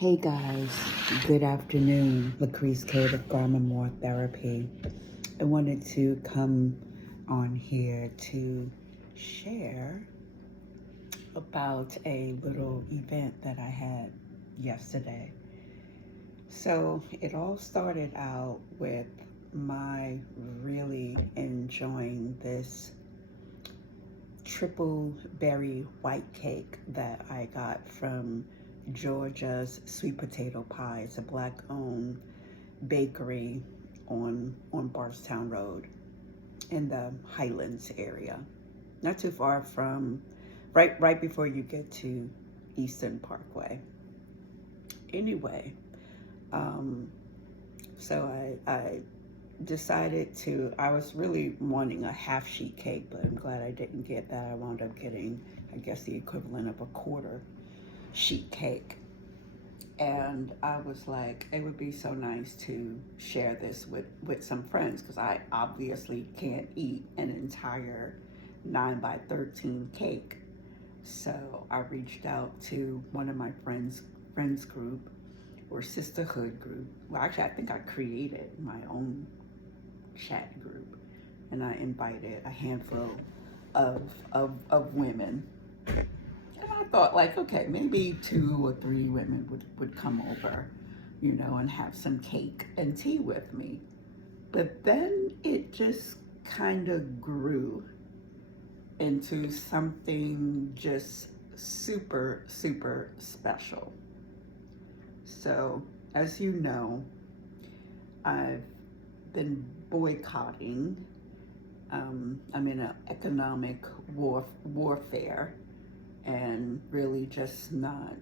Hey guys, good afternoon. Lacrice Cade of Garmin More Therapy. I wanted to come on here to share about a little event that I had yesterday. So it all started out with my really enjoying this triple berry white cake that I got from Georgia's Sweet Potato Pie. It's a black owned bakery on Bardstown Road in the Highlands area. Not too far from right before you get to Eastern Parkway. Anyway, um, so I decided I was really wanting a half sheet cake, but I'm glad I didn't get that. I wound up getting, I guess, the equivalent of a quarter sheet cake. And I was like, it would be so nice to share this with some friends because I obviously can't eat an entire 9 by 13 cake. So I reached out to one of my friends group or sisterhood group. Well, actually, I think I created my own chat group, and I invited a handful of women. And I thought, like, okay, maybe 2 or 3 women would come over, and have some cake and tea with me. But then it just kind of grew into something just super, super special. So, as you know, I've been boycotting. I'm in an economic warfare and really just not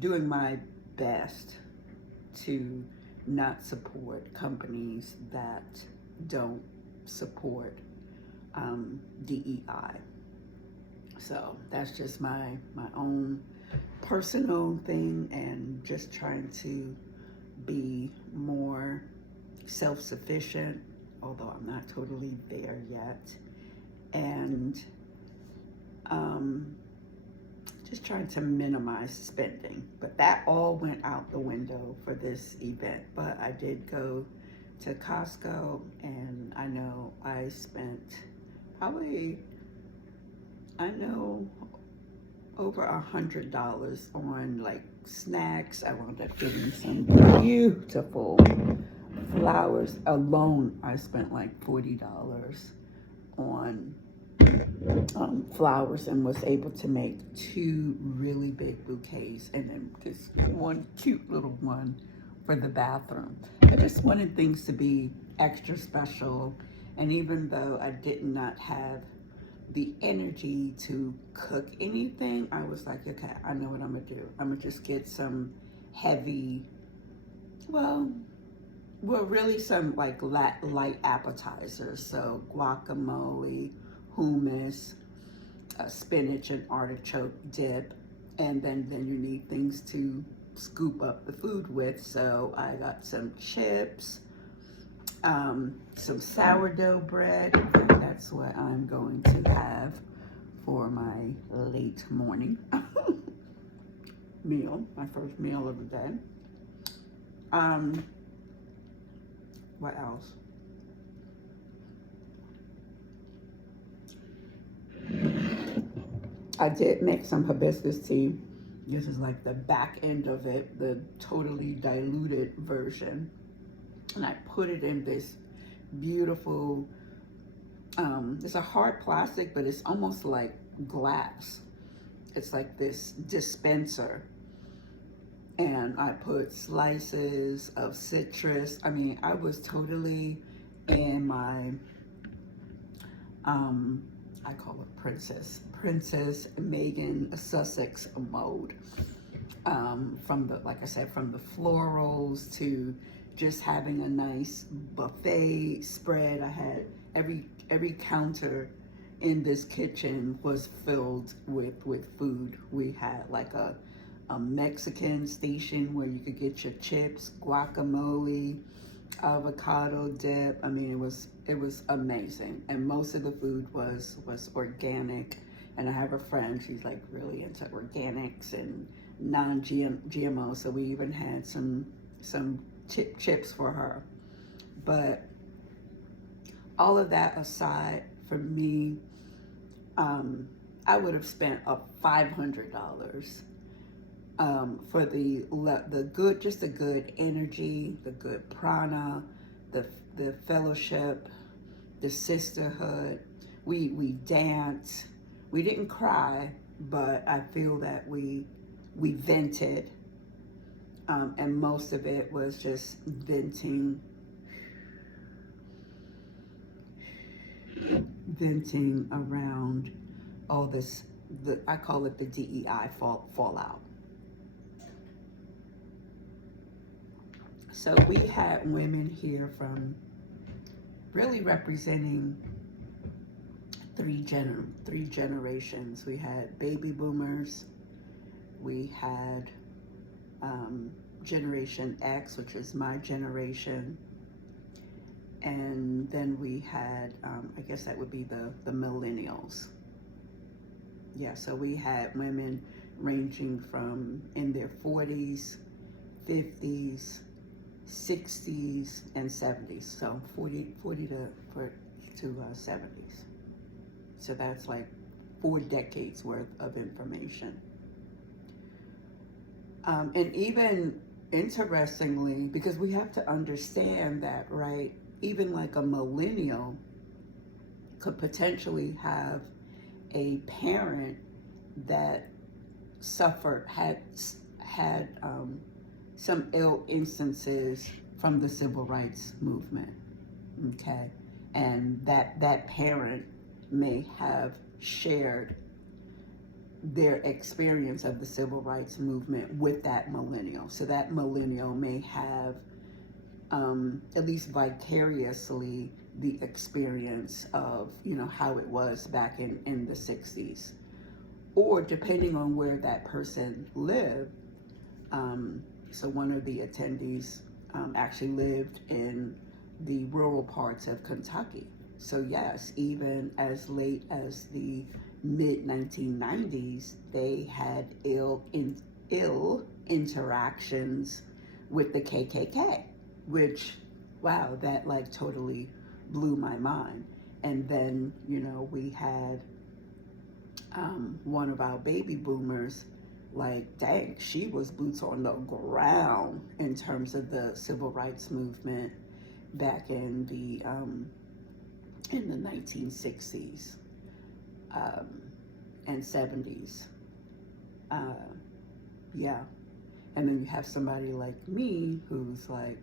doing my best to not support companies that don't support DEI. So that's just my own personal thing, and just trying to be more self-sufficient, although I'm not totally there yet, and just trying to minimize spending. But that all went out the window for this event. But I did go to Costco, and I know I spent probably, over $100 on like snacks. I wound up getting some beautiful flowers. Alone, I spent like $40 on flowers, and was able to make 2 really big bouquets, and then this one cute little one for the bathroom. I just wanted things to be extra special, and even though I did not have the energy to cook anything, I was like, okay, I know what I'm gonna do. I'm gonna just get some heavy, well, really some like light appetizers. So guacamole, hummus, spinach and artichoke dip, and then you need things to scoop up the food with. So I got some chips, some sourdough bread. That's what I'm going to have for my late morning meal, my first meal of the day. What else? I did make some hibiscus tea. This is like the back end of it, the totally diluted version. And I put it in this beautiful, it's a hard plastic, but it's almost like glass. It's like this dispenser. And I put slices of citrus. I mean, I was totally in my, I call it Princess Megan Sussex mode. From the, like I said, from the florals to just having a nice buffet spread. I had every counter in this kitchen was filled with food. We had like a Mexican station where you could get your chips, guacamole, avocado dip. I mean, it was amazing, and most of the food was organic. And I have a friend, she's like really into organics and non-GMO. So we even had some chips for her. But all of that aside, for me, I would have spent a $500 for the good, just the good energy, the good prana, the fellowship, the sisterhood. We danced. We didn't cry, but I feel that we vented, and most of it was just venting around all this. I call it the DEI fallout. So we had women here from really representing three generations. We had baby boomers, we had Generation X, which is my generation, and then we had, I guess that would be the millennials. Yeah, so we had women ranging from in their 40s, 50s, 60s, and 70s. So 40 to 70s. So that's like 4 decades worth of information. And even interestingly, because we have to understand that, right? Even like a millennial could potentially have a parent that had some ill instances from the civil rights movement, okay? And that parent may have shared their experience of the civil rights movement with that millennial. So that millennial may have, at least vicariously, the experience of, how it was back in the 60s. Or depending on where that person lived, so one of the attendees actually lived in the rural parts of Kentucky. So yes, even as late as the mid-1990s, they had ill interactions with the KKK, which, wow, that like totally blew my mind. And then, we had one of our baby boomers, like, dang, she was boots on the ground in terms of the civil rights movement back in the 1960s and 70s. Yeah. And then you have somebody like me who's like,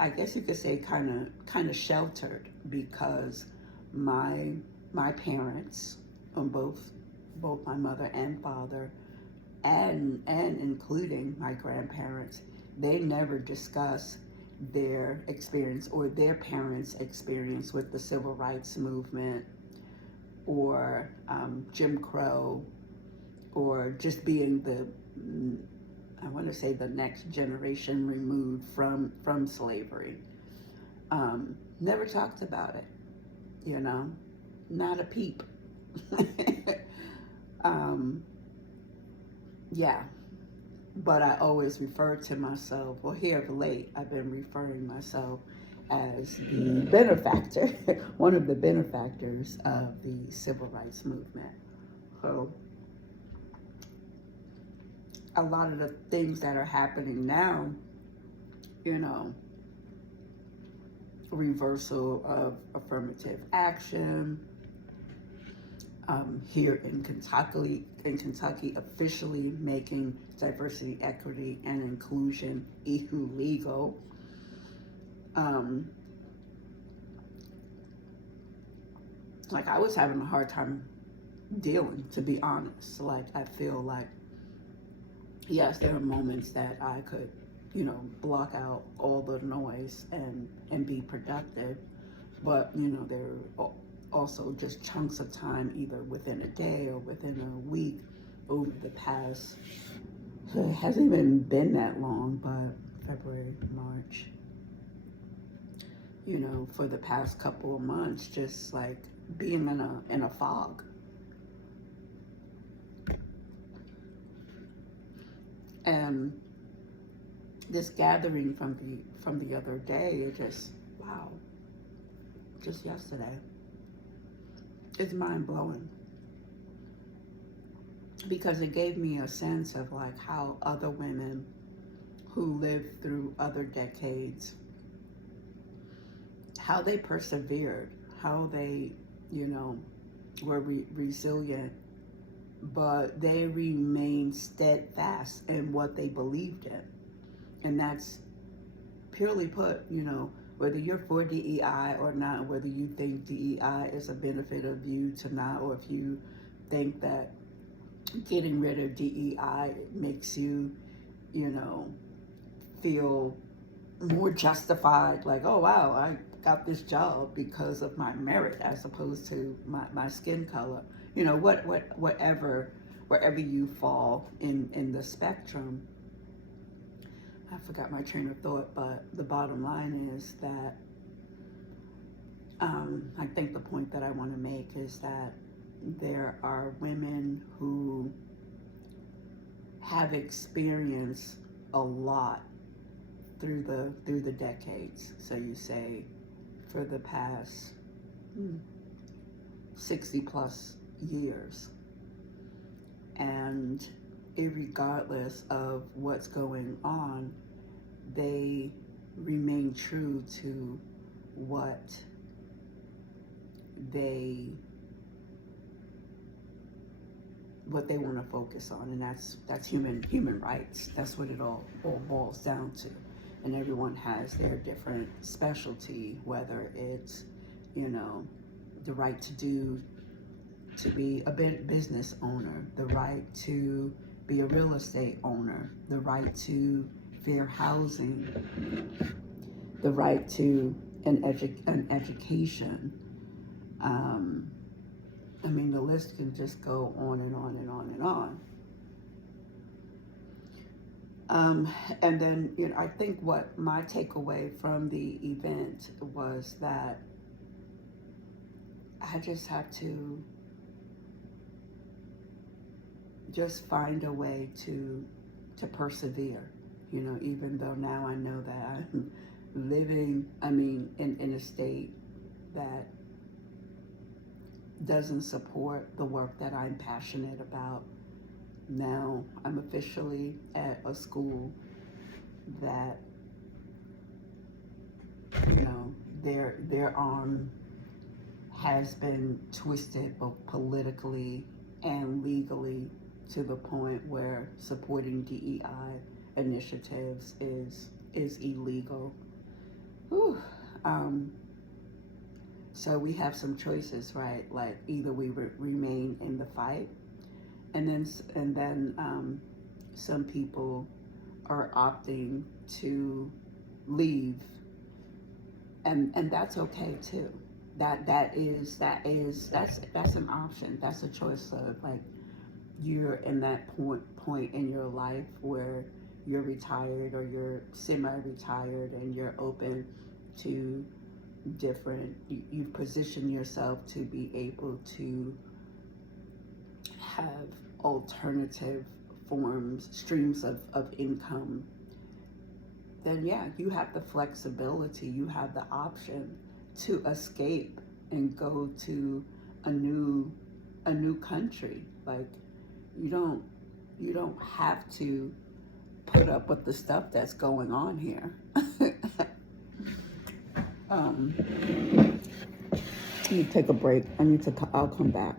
I guess you could say kind of sheltered, because my parents, on both my mother and father, and including my grandparents, they never discuss their experience or their parents' experience with the civil rights movement, or Jim Crow, or just being I want to say the next generation removed from slavery. Never talked about it, not a peep. Yeah, but I always refer to myself, well, here of late, I've been referring myself as the benefactor, one of the benefactors of the civil rights movement. So a lot of the things that are happening now, reversal of affirmative action, here in Kentucky, officially making diversity, equity, and inclusion illegal. Like, I was having a hard time dealing, to be honest. Like, I feel like, yes, there are moments that I could, block out all the noise and be productive, but, there are also just chunks of time, either within a day or within a week, over the past, it hasn't even been that long, but February, March, for the past couple of months, just like being in a fog. And this gathering from the other day, it just, wow, just yesterday, it's mind blowing, because it gave me a sense of like how other women who lived through other decades, how they persevered, how they, you know, were resilient, but they remained steadfast in what they believed in. And that's purely put, you know, whether you're for DEI or not, whether you think DEI is a benefit of you to not, or if you think that getting rid of DEI makes you, you know, feel more justified, like, oh wow, I got this job because of my merit as opposed to my skin color. You know, whatever, wherever you fall in the spectrum. I forgot my train of thought, but the bottom line is that I think the point that I want to make is that there are women who have experienced a lot through the decades. So you say for the past 60 plus years, and irregardless of what's going on, they remain true to what they want to focus on, and that's human rights. That's what it all boils down to. And everyone has their different specialty, whether it's, you know, the right to be a business owner, the right to be a real estate owner, the right to fair housing, the right to an education. I mean, the list can just go on and on and on and on. And then, you know, I think what my takeaway from the event was that I just have to just find a way to persevere, you know, even though now I know that I'm living, I mean, in a state that doesn't support the work that I'm passionate about. Now I'm officially at a school that, you know, their arm has been twisted both politically and legally to the point where supporting DEI initiatives is illegal. Whew. So we have some choices, right? Like either we remain in the fight, and then some people are opting to leave, and that's okay too. That's an option. That's a choice of like you're in that point in your life where you're retired or you're semi-retired and you're open to different, you've positioned yourself to be able to have alternative streams of income. Then yeah, you have the flexibility, you have the option to escape and go to a new country. Like you don't have to put up with the stuff that's going on here. Let me take a break. I'll come back.